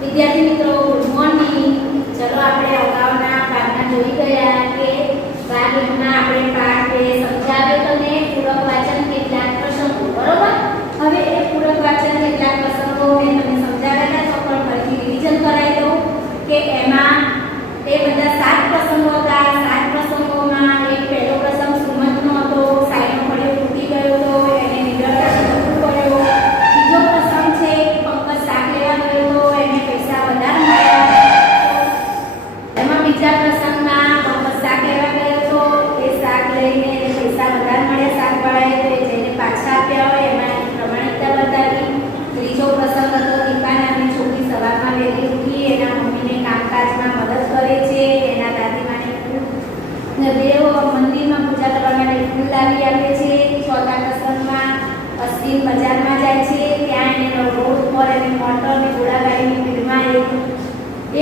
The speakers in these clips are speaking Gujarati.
વિદ્યાર્થી મિત્રો ગુડ મોર્નિંગ। ચલો આપણે અગાઉના પાઠમાં જોઈ ગયા કે ભાગ 1 માં આપણે પાઠ 2 સમજાવ્યો તને પૂરક વાચન કેટલાક પ્રસંગો, બરોબર। હવે એ પૂરક વાચન કેટલાક પ્રસંગો મેં તમને સમજાવ્યા હતા, તો પણ ફરીથી રિવિઝન કરાવી દઉં કે એમાં એ બધા 7 પ્રસંગો હતા। 7 પ્રસંગોમાં એક પહેલો પ્રસંગ સુમતનો હતો, સાઈનો પડ્યો તૂટી ગયો તો એને નિડરતાથી લખવું પડ્યો। બીજો પ્રસંગ છે પંકજ શાક લેવા ગયો તો એને પૈસા વધારે મળ્યા। એમાં બીજા પ્રસંગમાં પંકજ શાક લેવા ગયો તો એ શાક લઈને એને પૈસા વધારે મળ્યા, શાકવાળાએ તો જેને પાછા આપ્યા હોય એમાં પ્રમાણિકતા બતાવી। ત્રીજો પ્રસંગ હતો દીપા નામની છોકરી સવારમાં વહેલી ઉઠી એના મમ્મીને કામકાજમાં મદદ કરે છે, એના દાદીમાને દેવ મંદિરમાં પૂજા કરવા માટે ફૂલ લાવી આપે છે। ચોથા પ્રસંગમાં અશ્વિન બજારમાં જાય છે, ત્યાં એને રોડ પર એને મોટર અને ઘોડાગાડીની ભીડમાં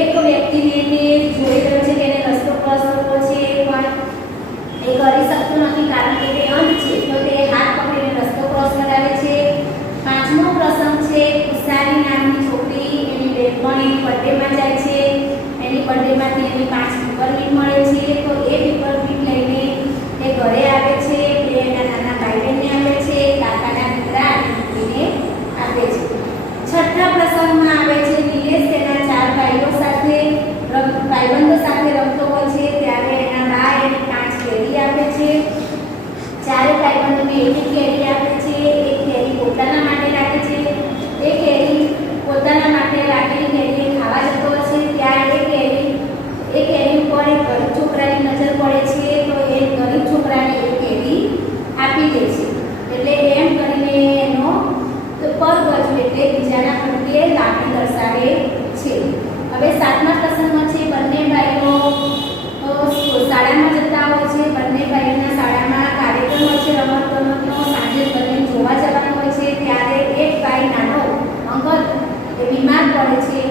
એક વ્યક્તિને એને જોઈ રહ્યો છે કે એને રસ્તો ક્રોસ કરવો છે પણ એ કરી શકતો નથી કારણ કે તે અંધ છે, તો તે હાથ પકડીને રસ્તો ક્રોસ કરાવે છે। પાંચમો પ્રસંગ છે ઉષાની નામની છોકરી એની બેનપણીની બર્થડેમાં જાય છે, એની બર્થડેમાંથી એને 5 પેપરમીટ મળે છે, તો એ પેપરમીટ લઈને એ ઘરે આવે છે, તે એના નાના ભાઈ બહેનને આપે છે, કાકાના દીકરા અને દીકરીને આપે છે। છઠ્ઠા પ્રસંગમાં આવે છે નિલેશ તેના 4 ભાઈઓ સાથે ભાઈબંધો સાથે રમતો હોય છે, ત્યારે એના બા એને 5 કેરી આપે છે। ચારે ભાઈબંધોને એક કેરી આપે છે, એક કેરી પોતાના માટે રાખે છે, એ કેરી પોતાના માટે રાખેલી કેરી ખાવા જતો હશે ત્યાં એ કેરી ઉપર એક ગરીબ છોકરાની નજર પડે છે, તો એ ગરીબ છોકરાને એ કેરી આપી દે છે। એટલે એમ કરીને એનો પરગજુ એટલે બીજાના પ્રત્યે લાગણી દર્શાવે છે। હવે 7મા પ્રસંગમાં છે બંને ભાઈઓ શાળામાં જતા હોય છે, બંને ભાઈઓના શાળામાં કાર્યક્રમ હોય છે રમતગમતનો, સાંજે બંને જોવા જવાનું હોય છે, ત્યારે એક ભાઈ નાનો અંગદ એ બીમાર પડે છે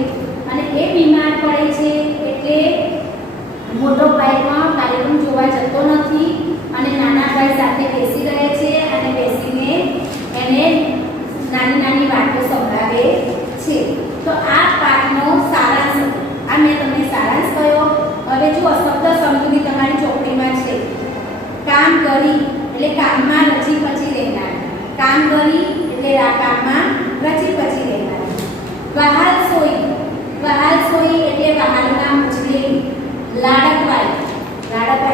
અને એ બીમાર પડે છે એટલે મોટો ભાઈ પણ કાર્યક્રમ જોવા જતો નથી અને નાના ભાઈ સાથે બેસી રહે છે અને બેસીને એને નાની નાની વાતો સંભળાવે છે। તો આ પાઠનો સારાંશ હતો, આ મેં તમને સારાંશ કહ્યો। હવે જુઓ શબ્દ સમજૂતી તમારી ચોપડીમાં છે। કામ કરી એટલે કામમાં રચી પછી રહેનાર, કામ કરી એટલે આ કામમાં રચી પછી રહેનાર। વહાલ સોઈ એટલે વહાલમાં ઉછરેલી। લાડકવાઈ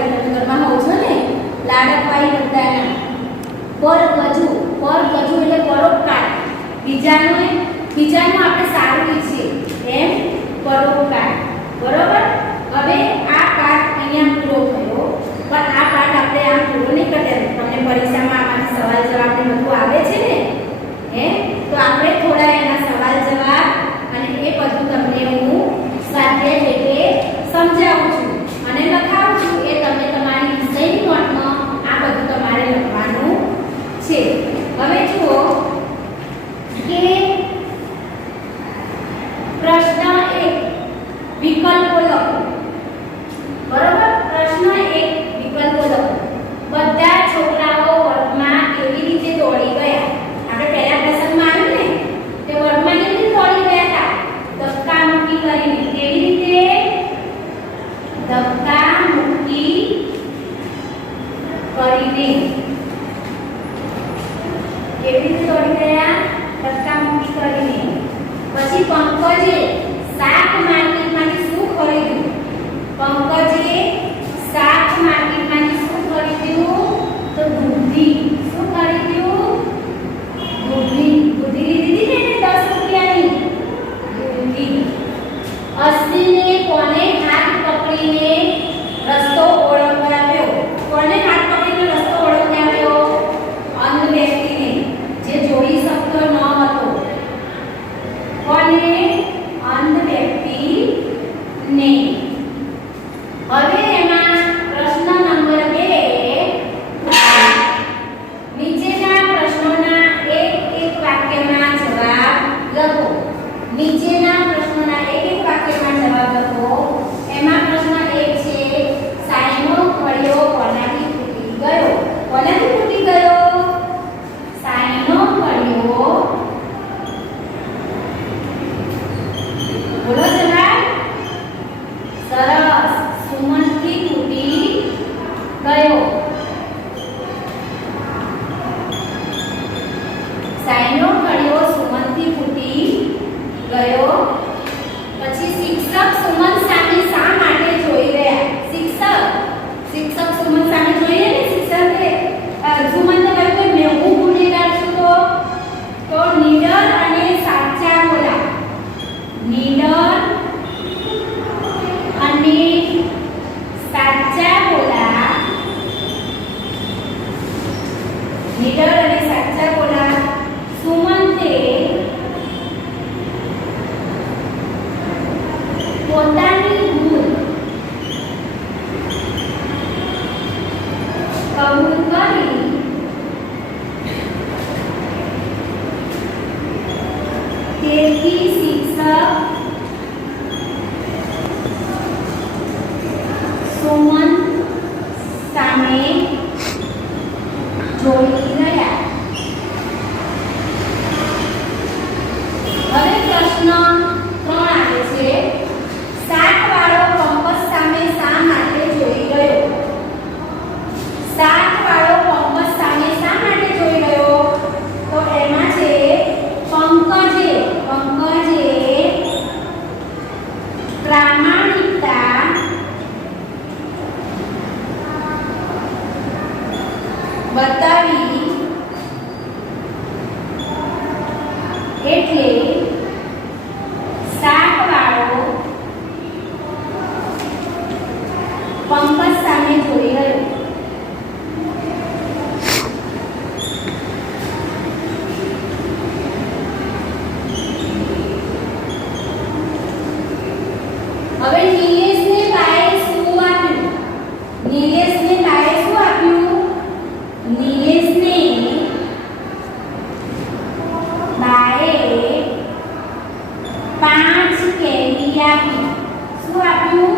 તમે ઘરમાં હોવ છો ને, લાડકવાઈ બધાના। પરગજુ એટલે પરોપકાર, બીજાનું આપણે સારું ઈચ્છીએ એમ પરોપકાર, બરોબર। હવે આ પાઠ અહીંયા પૂરો થયો, પણ આ પાઠ આપણે આમ પૂરો નહીં કરતા, તમને પરીક્ષામાં આમાંથી સવાલ જવાબ ને બધું આવે છે ને તો આપણે થોડા એના સવાલ જવાબ અને એ બધું તમને હું સ્વાધ્યાય એટલે સમજાવું છું અને લખાવું છું, એ તમે તમારી વિષયની નોટમાં આ બધું તમારે લખવાનું છે। હવે જુઓ કે પ્રશ્ન 1 વિકલ્પો લખો, બરોબર। પ્રશ્ન 1 વિકલ્પો લખો। બધા છોકરાઓ વર્ગમાં કેવી રીતે દોડી ગયા? આપણે પહેલા પ્રસંગમાં આવ્યું ને તે વર્ગમાં કેવી રીતે દોડી ગયા હતા? ધક્કા મુક્કી કરીને। કેવી રીતે? ધક્કા મુક્કી કરીને। કેવી રીતે દોડી ગયા? ધક્કા મુક્કી કરીને। પછી પંકજે શાક માર્કેટમાંથી શું ખરીદ્યું? પંકજે શાક માર્કેટમાંથી શું ખરીદ્યું? તો દૂધી। શું ખરીદ્યું? દૂધી લીધી ને 10 રૂપિયાની દૂધી। અશ્વિને કોને હાથ પકડીને રસ્તો ઓળંગાવ્યો? કોને હાથ પકડીને રસ્તો ઓળંગાવ્યો? અંધ વ્યક્તિને, જે જોઈ શકતો ન હતો। કોને? અંધ વ્યક્તિને। હવે એમાં પ્રશ્ન નંબર 2 નીચેના પ્રશ્નોના એક વાક્યમાં જવાબ લખો। નીચેના પ્રશ્નોના એક વાક્યમાં જવાબ લખો। એમાં પ્રશ્ન 1 છે સાઈનો પડ્યો કોનાથી તૂટી ગયો? કોનાથી તૂટી ગયો? સાઈનો પડ્યો બોલો જવાબ. સરસ. સુમનથી તૂટી ગયો. સાઈનો કળિયો સુમનથી ફૂટી ગયો. પછી શિક્ષક સુમન સામે શા માટે જોઈ રહ્યા? શિક્ષક સુમન સામે જોઈએ ને. શિક્ષકે સુમનને કહ્યું કે મેં હું ગુનેગાર છું. તો નીડર અને સાચા બોલા. નીડર અને સાચા બોલા. નીડર અને સાચા બોલા. સુમંતે પોતાની ભૂલ કબૂલ કરી તેથી શિક્ષક સુમન સામે જોઈ રહ્યા. હવે પ્રશ્ન 3 આવે છે. 7 વાળો કંપાસ સામે શા માટે જોઈ રહ્યો? 7 વાળો કંપાસ સામે શા માટે જોઈ રહ્યો? તો એમાં છે પંકજે પ્રામાણિકતા બતાવી એટલે 7 વાળો કંપાસ સામે જોઈ રહ્યો. હવે નિલેશને બાએ શું આપ્યું? નિલેશને બાએ શું આપ્યું? નિલેશને બાએ 5 કેરી આપી. શું આપ્યું?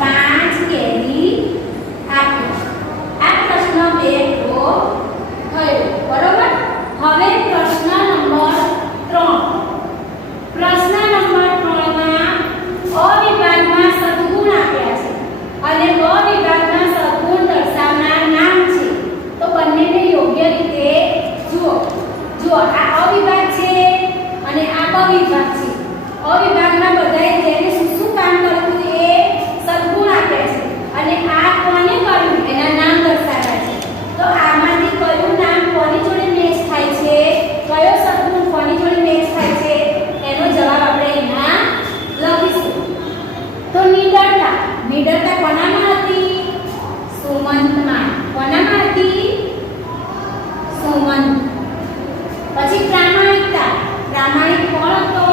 5 કેરી આપી. આ પ્રશ્ન 2 થયો. બરોબર. હવે પ્રશ્ન નંબર 3. પ્રશ્ન નંબર 3 માં અ વિભાગમાં સદગુણ આપ્યા છે અને બ વિભાગમાં સદગુણ દર્શાવનાર નામ છે. તો બંનેને યોગ્ય રીતે જુઓ. આ અ વિભાગ છે અને આ બ વિભાગ છે. અ વિભાગમાં બધાએ જેને શું કામ કર્યું એ સદગુણ આપ્યા છે અને આ કોને કર્યું એના નામ દર્શાવ્યા છે. તો આમાંથી કયું નામ કોની જોડે મેચ થાય છે? કયો સદગુણ કોની જોડે મેચ થાય છે? એનો જવાબ આપણે અહીંયા લખીશું. તો નીડરતા કોનામાં હતી? સુમંતમાં. કોનામાં હતી? સુમંત. પછી પ્રામાણિકતા. પ્રામાણિક કોણ હતો?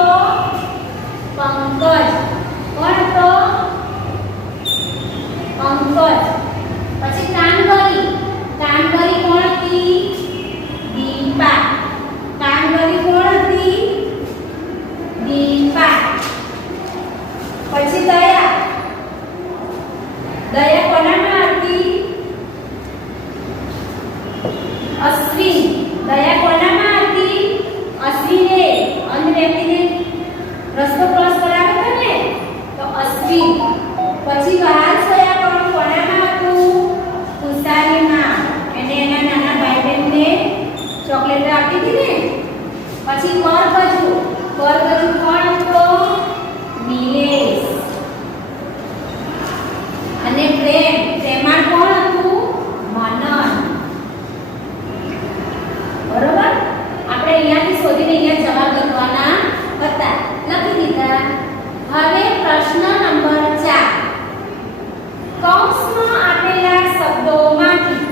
પંકજ. કોણ હતો? પંકજ. પછી કામગરી કોણ હતી? દીપા. કામગરી કોણ હતી? દીપા. પછી દયા કોનામાં હતી? અશ્વિન. દયા કોનામાં હતી? અશ્વિને. અન્ય વ્યક્તિને રસ્તો ક્રોસ કરાવ્યો હતો ને, તો અશ્વિન. પછી બહાર સોયા કોનામાં હતું? ખુશાલીમાં. એને એના નાના ભાઈ બહેનને ચોકલેટ આપી હતી ને. પછી કરગજુ કોણ હતો? નિલેશ. અને પ્રેમાળ કોણ હતું? મનન. બરોબર. આપણે અહીંયાથી શોધીને અહીંયા જવાબ લખવાના હતા. લખી દીધા. હવે પ્રશ્ન નંબર 4. કૌંસમાં આપેલા શબ્દોમાંથી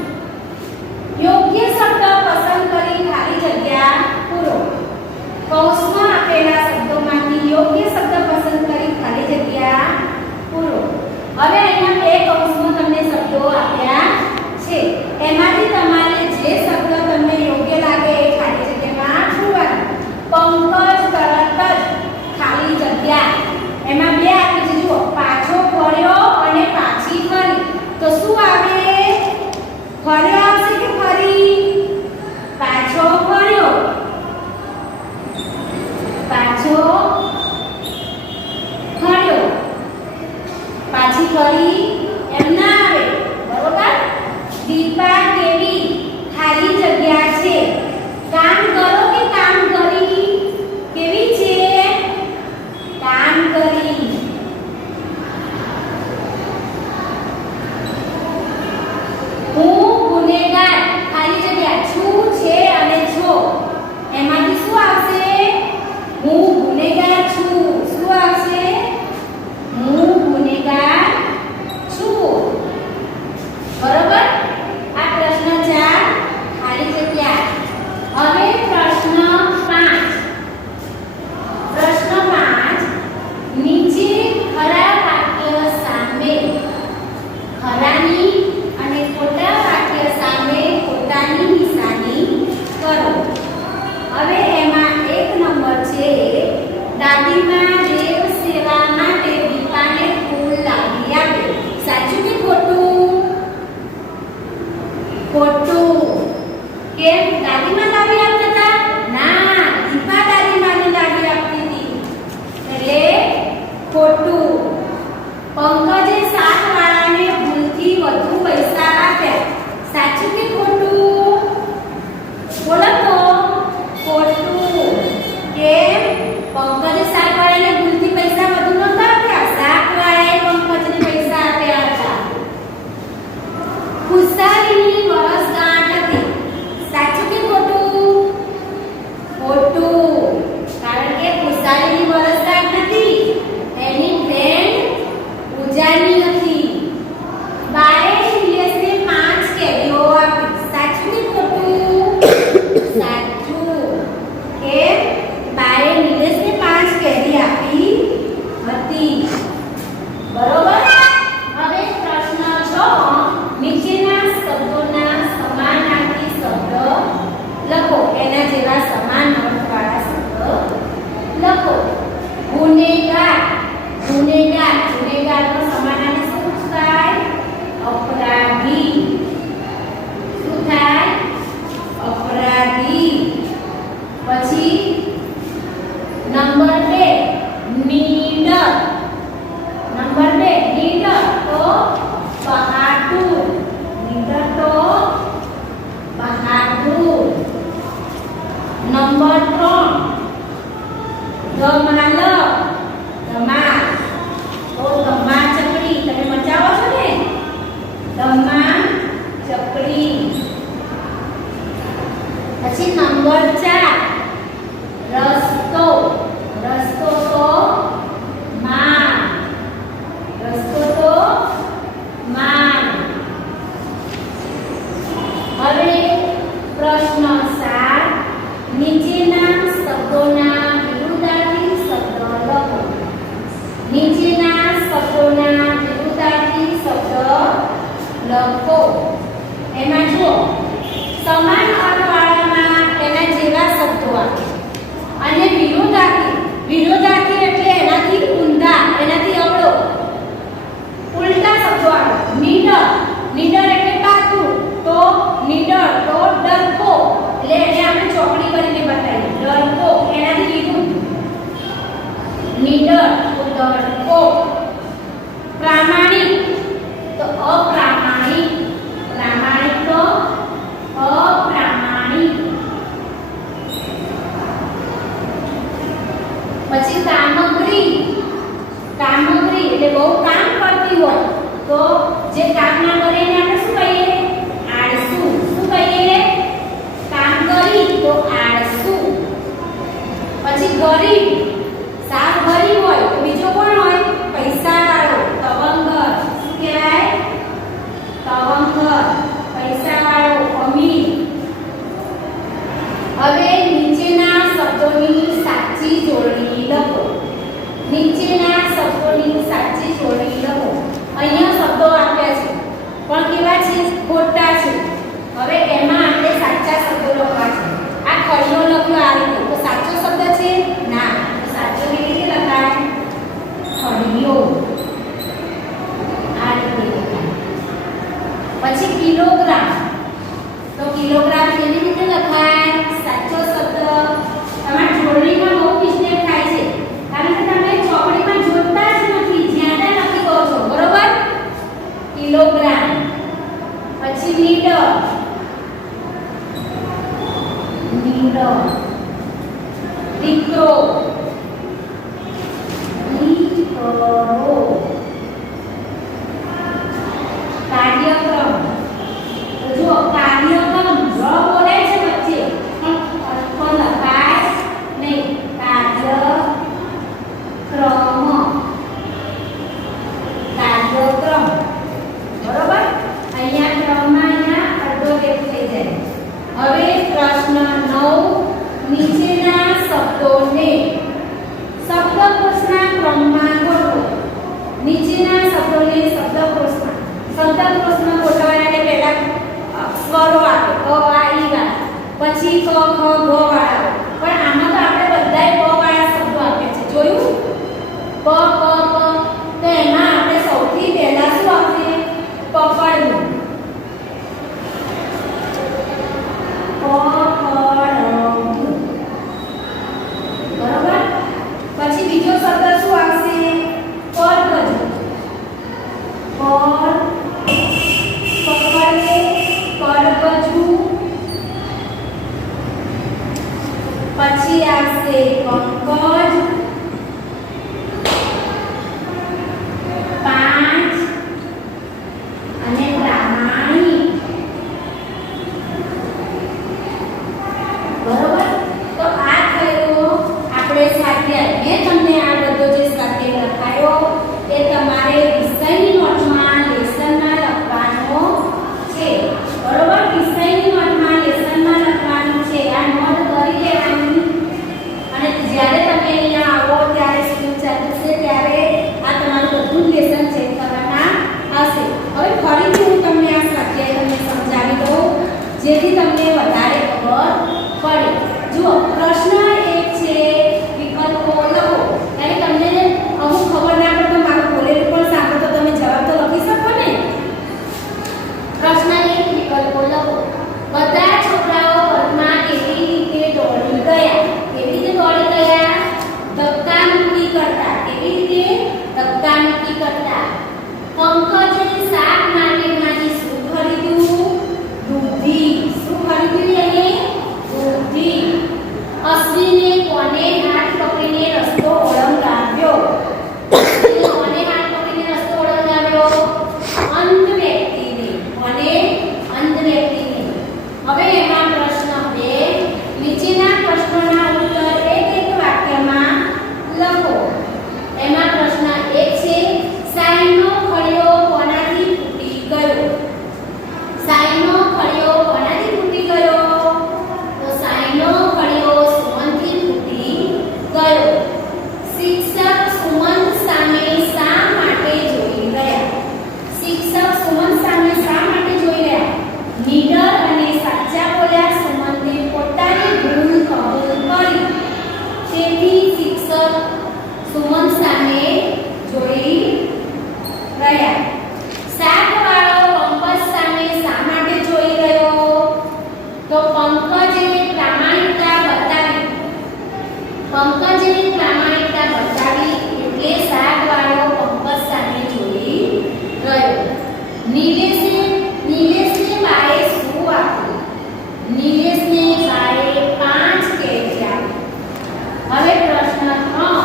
યોગ્ય શબ્દ પસંદ કરી ખાલી જગ્યા પૂરો. કૌંસમાં આપેલા શબ્દોમાંથી યોગ્ય શબ્દ પસંદ કરી ખાલી જગ્યા પૂરો. હવે અહીંયા 2 કૌંસમાં તમને શબ્દો આપ્યા છે. એમાંથી તમારે જે શબ્દ તમને યોગ્ય લાગે એ ખાલી જગ્યામાં પૂરવાનો. પંકજ તરત જ ખાલી જગ્યા. એમાં 2 આપી છે. જુઓ, પાછો ફર્યો અને પાછી ફરી. તો શું આવે? ફર્યો આવશે કે ફરી? પાછો ફર્યો. પાછો વળી એમ ના આવે, બરોબર? દીપા કેવી ખાલી જગ્યા છે, કામ કરો કે કામ કરી, કેવી છે, કામ કરી. હું ગુનેગાર ખાલી જગ્યા છું, છે અને છો, એમાંથી શું આવશે? હું ગુનેગાર છું. શું આવશે? હું ગુનેગાર છું. બરોબર? આ પ્રશ્ન 4 ખાલી જગ્યા. હવે પ્રશ્ન 5. પ્રશ્ન 5 નીચે ખરા વાક્ય સામે ખરાની અને ખોટા વાક્ય સામે ખોટાની નિશાની કરો. હવે એમાં એક નંબર છે, દાદીમા દેવ સેવા માટે દીપાને ફૂલ લાવી આપે. સાચું કે ખોટું? ખોટું. કેમ? દાદીમા લાવી આપતા હતા? ના, દીપા દાદીમાને લાવી આપતી હતી, એટલે ખોટું. પંકજે શાકવાળાને ભૂલથી વધુ પૈસા આપ્યા. સાચું કે ખોટું? બોલો તો. ખોટું. કેમ? પંકજે શાકવાળાને ભૂલથી પૈસા વધુ નહોતા આપ્યા, શાકવાળાએ પંકજને પૈસા આપ્યા હતા. ખુશાલીની વર્ષગાંઠ હતી. સાચું કે ખોટું? ખોટું. કારણ કે ખુશાલીની વર્ષગાંઠ હતી, એની ફ્રેન્ડ પૂજાની હતી. બાએ નિલેશને 5 કેરીઓ આપી. સાચું કે ખોટું? સાચું. કેમ? બાએ નિલેશને 5 કેરી આપી હતી. બરોબર? હવે પ્રશ્ન 6 નીચેના શબ્દોના સમાનાર્થી શબ્દ લખો. એના જેવા સમાન અર્થવાળા શબ્દ લખો. ગુનેગાર. ગુનેગાર. ગુનેગારનો સમાનાર્થી શું થાય? અપરાધી. શું થાય? અપરાધી. પછી નંબર 2 નીડર. નંબર 2 નીડર તો બહાદુર. નીડર તો બહાદુર. નંબર 3 ધમાલ. ધમાલ તો ધમા ચકડી. તમે મચાવો છો ને, ધમા ચકડી. પછી નંબર 4 રસ્તો. રસ્તો તો માર્ગ. રસ્તો તો માર્ગ. હવે પ્રશ્ન 7 નીચેના શબ્દોના વિરુદ્ધાર્થી શબ્દ લખો. નીચેના શબ્દોના વિરુદ્ધાર્થી શબ્દ લખો. એમાં જુઓ, સમાન અર્થવાળામાં એના જેવા શબ્દો આવે અને વિરોધાર્થી. વિરોધાર્થી એટલે એનાથી ઊંધા, એનાથી અવળો, ઉલટા શબ્દો આવે. નીડર. નીડર એટલે બહાદુર. તો નીડર તો ડરપો. એટલે એને આપણે ચોકડી કરીને બતાવીએ. ડરપો એનાથી વિરુદ્ધ. નીડર તો ડરપો. પ્રામાણિક તો અપ્રામાણિક. પ્રામાણિક તો અપ્રામાણિક. પછી કામગરી. કામગરી એટલે બહુ કામ કરતી હોય તો જે કામ ના કરે એને આપણે શું કહીએ? આળસુ. શું કહીએ? કામ કરી તો આળસુ. પછી ગરીબ. સાવ ગરીબ હોય તો બીજો કોણ હોય? પૈસા વાળો. તવંગર. શું કહેવાય? તવંગર. પૈસા વાળો, અમીર. હવે નીચેના શબ્દોની સાચી જોડણી લખો. નીચેના શબ્દોની સાચી જોડણી લખો. અહીંયા શબ્દો આપ્યા છે પણ કેવા છે? ખોટા છે. હવે એમાં આપણે સાચા શબ્દો લખવા છે. આ ખડીઓ લખ્યો આ રીતે તો સાચો શબ્દ છે? ના. કરો. કાર્યક્રમ. તો જુઓ કાર્યક્રમ ર બોલાય છે વચ્ચે પણ લખાય નહીં. કાર્યક્રમ. કાર્યક્રમ. બરોબર. અહીંયા ક્રમમાં અહીંયા અડધો ગેપ થઈ જાય. હવે પ્રશ્ન 9 નીચેના શબ્દોને શબ્દકોશના ક્રમમાં ગોઠવો. નીચેના શબ્દોને શબ્દકોશમાં ગોઠવવા માટે પહેલા સ્વરો આપે અ આ ઈ વાળા, પછી ક ખ ગ વાળા. પણ આમાં તો આપણે બધાય પ વાળા શબ્દો આપે છે. જોયું? પ પ પ. તો એમાં આપણે સૌથી પહેલા શું આવશે? પકડવું. પકડવું. બરોબર. પછી બીજો શબ્દ શું આવશે? પરગજવું. પકડે, પરગજવું. પછી આવશે પંકજ, પાંચ અને પ્રામાણિક. બરોબર. તો આ થયો આપણે સ્વાધ્યાય. મેં તમને આ બધો જે સ્વાધ્યાય લખાયો એ તમારે વિષયની નોટમાં લેસનમાં લખવાનો છે. બરોબર. વિષયની નોટમાં લેસનમાં લખવાનું છે. આ નોટ કરી લેવાની અને જ્યારે તમે અહીંયા આવો ત્યારે સ્કૂલ ચાલુ છે ત્યારે આ તમારું બધું લેસન ચેક કરવાના હશે. હવે ફરીથી હું તમને આ સ્વાધ્યાય તમને સમજાવી દઉં જેથી તમને વધારે ખબર પડે. જુઓ પ્રશ્ન 1 છે વિકલ્પો લખો. એટલે તમને અમુક ખબર ના પડે તો મારું બોલેલું પણ સાંભળો તો તમે જવાબ તો લખી શકો ને. પ્રશ્ન 1 વિકલ્પો લખો. બધા છોકરાઓ વર્ગમાં કેવી રીતે દોડી ગયા? કેવી રીતે દોડી ગયા? ધક્કામુક્કી કરતા. કેવી રીતે? ધક્કામુક્કી કરતા. પંકજે શાક માર્કેટમાંથી શું ખરીદ્યું? દૂધી. શું ખરીદ્યું? એને દૂધી. અશ્વિને કોને હાથ પકડીને રસ્તો ઓળંગાવ્યો? કોને હાથ પકડીને રસ્તો ઓળંગાવ્યો? અંધ વ્યક્તિને. કોને? અંધ વ્યક્તિને. હવે એમાં પ્રશ્ન 2 નીચેના પ્રશ્નોના ઉત્તર એક વાક્યમાં લખો. એમાં પ્રશ્ન 1 છે સાઈનો ખડિયો કોનાથી ફૂટી ગયો? સાઈનો ખડિયો કોનાથી ફૂટી ગયો? તો સાઈનો ખડિયો સુમનથી ફૂટી ગયો. શિક્ષક સુમન સામે શા માટે જોઈ રહ્યા? શિક્ષક સુમન સામે શા માટે જોઈ રહ્યા? નીડર અને સાચા બોલ્યા. સુમનને પોતાની ભૂલ કબૂલ કરી. તેથી શિક્ષક સુમન સામે જોઈ રહ્યા. શાકવાળો પંકજ સામે શા માટે જોઈ રહ્યો? તો પંકજે પ્રામાણિકતા બતાવી. પંકજે પ્રામાણિકતા બતાવી એટલે શાકવાળો પંકજ સામે જોઈ રહ્યો. નિલેશને બાએ શું આપ્યું? નિલેશને બાએ 5 કેરી આપી. હવે પ્રશ્ન 3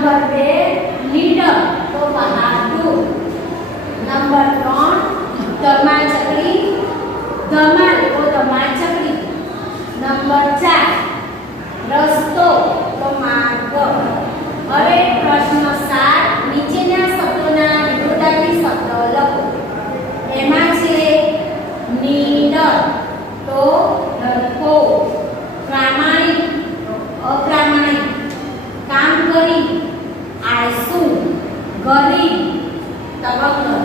નંબર 2 લીડર તો બહાદુર. નંબર 3 ધમાલ ચકડી, ધમાલ તો ધમાલ ચકડી. નંબર 4 રસ્તો તો માર્ગ. હવે પ્રશ્ન 7 નીચેના શબ્દોના વિરોધાર્થી શબ્દ લખો. એમાં છે નીડર તો ડરપો, પ્રામાણિક અપ્રામાણિક, કામ કરી, આળસુ, ગરીબ, તવક્કલ.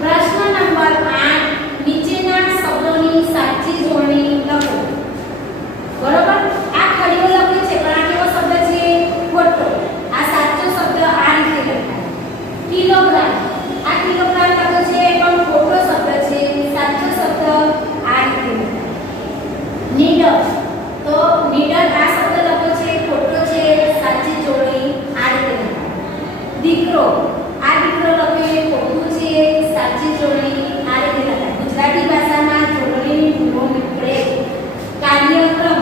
પ્રશ્ન નંબર 8 નીચેના શબ્દોની સાચી જોડણી લખો. બરોબર, આ ખડીઓ લખે છે પણ આ કેવો શબ્દ છે? ખોટો. આ સાચો શબ્દ આ રીતે લખાય. કિલોગ્રામ, આ કિલોગ્રામ લખે છે પણ ખોટો શબ્દ છે. સાચો શબ્દ આ રીતે લખાય. નીડર તો નીડર આ શબ્દ લખ્યો છે ખોટો છે. સાચી જોડણી આ રીતે લખાય. દીકરો, આ દીકરો લખ્યો એ ખોટું છે. સાચી જોડણી આ રીતે લખાય. ગુજરાતી ભાષામાં જોડણીની ભૂલો નીકળે. કાર્યક્રમ,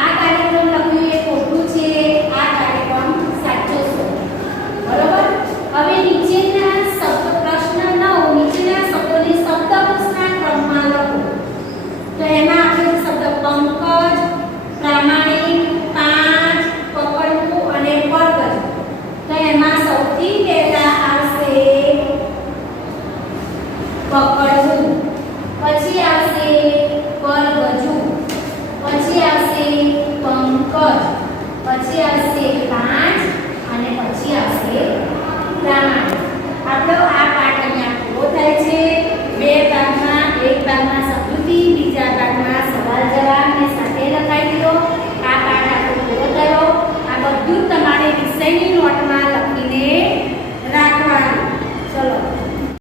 આ કાર્યક્રમ લખ્યું એ ખોટું છે. આ કાર્યક્રમ સાચો છે. બરોબર. હવે નીચેના શબ્દ પ્રશ્ન 9 નીચેના શબ્દોની શબ્દકોશના ક્રમમાં લખો. તો એમાં આપણે શબ્દ પંકજ, પ્રામાણિક, પાંચ, પકડવું અને પરગજ. તો એમાં સૌથી પહેલા આવશે પકડવું, પછી આવશે પરગજવું, પછી આવશે પંકજ, પછી આવશે પાંચ અને પછી આવશે પ્રામાણિક. આપણો આ